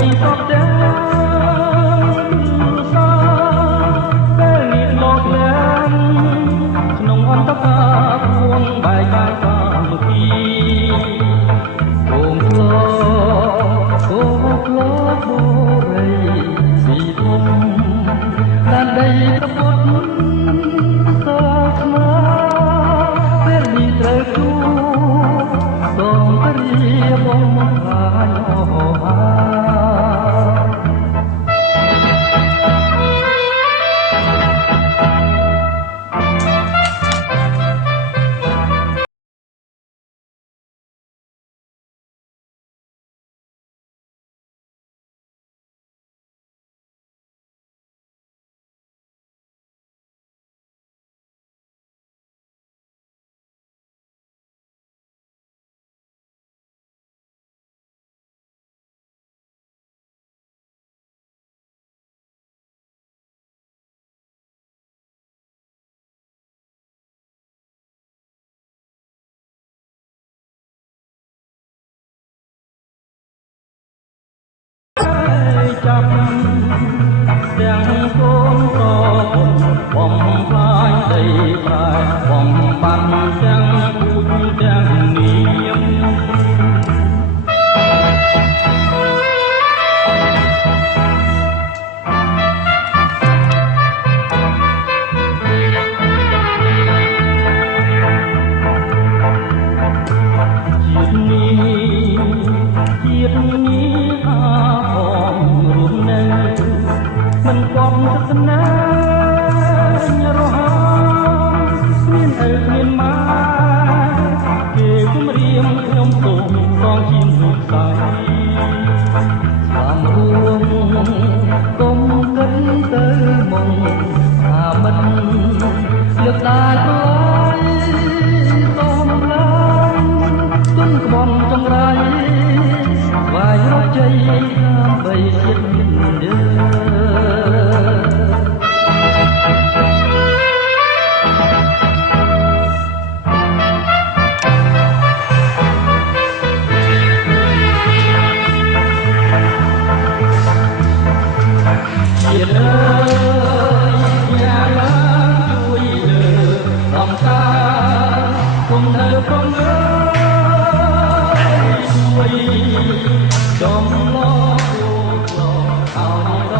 បីសពទាំងសាពេលនេះលោកឡើងក្នុងអន្តកាពួងបែកបាក់សាមគ្គីគោមក្លោបូរីពីធំដានដីប្រពុតសាសនាពេលនេះត្រូវជួសូមព្រាបងខាញអស់ហាចាប់ទាំងកូនប្រពន្ធបំផ្លាញដីប្រែបំបាត់ទាំងពូជទាំងនាមជាតិនេះអាផងរួមនៅមិនគំទឹកស្នាញរហ័សមានអើមានម៉ាគេគំរាមខ្ញុំទុំសងជៀនរូបសាយស្លាមរួមគុំកិនទៅមកថាមិនលើកដាច់ឡើយសូមឡាយទុនក្បន់ចង្រៃវាយរកជ័យដើម្បីជាតិមានយើងជាតិអើយយ៉ាងឡើងជួយលើដំណើរគុំនៅផងអើយជួយចំលោលោកលោកអោយរ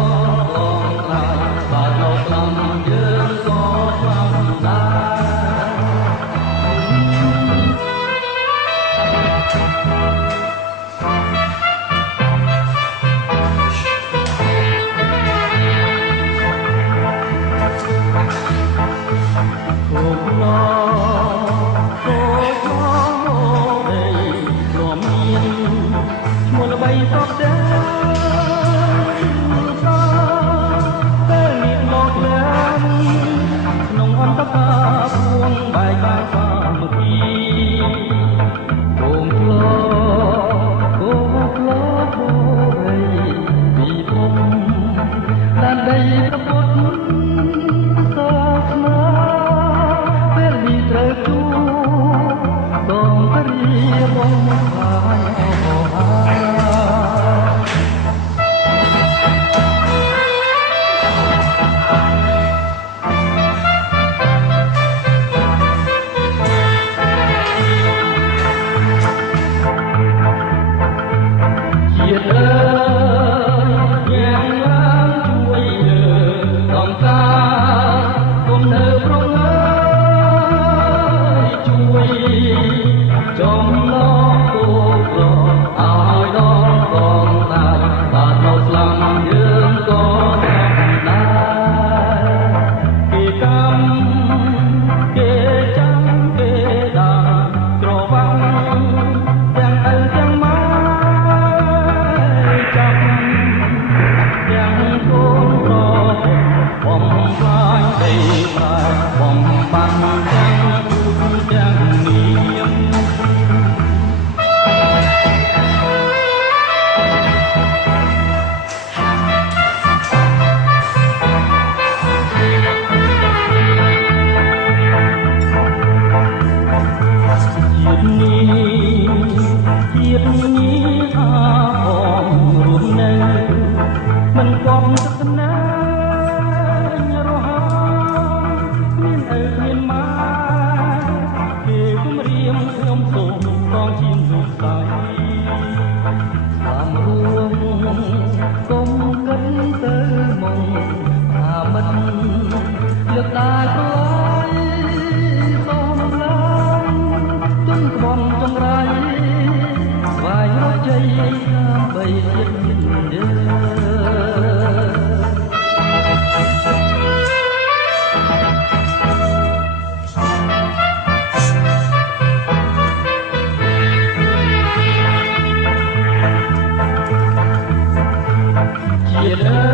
កងក្រៅបើលោកខ្លាំយើងក៏ខ្លាំដែរគោក្លោបូរីរមមានឈ្មោះល្បីសពដែរ ទៀតអើ